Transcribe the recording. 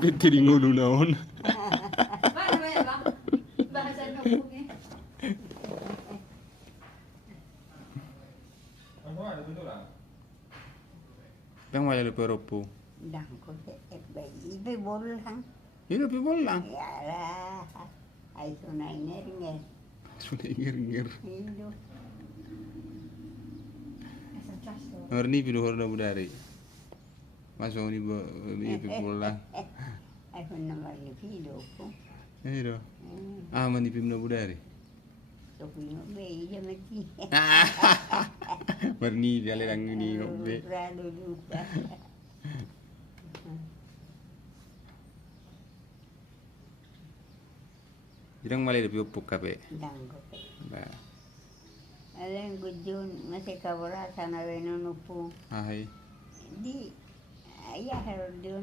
Pwede rin ulo naon. Paano ba yan ba? Bahasa na po eh. Yang malalo pero po. Đang có cái với bốn lăng. Yun, people lang. Yala. Ay sunay ngeri. Sunay ngir-ngir. Hindu. Nasa trust to. Ngarni pinuhor na budari. Masuk ni people lang. Ay kung naman ni Pido ko. Eh do. Ah, manipim na budari. So kung yung may mati. Marni dali lang ni ngobe. Rado lupa. Irang malay lebih upuk kape. Đang có cái. Ba. Alam ko dyan, masih kabara sana rin po. Ahai. Di, ayah harus dyan.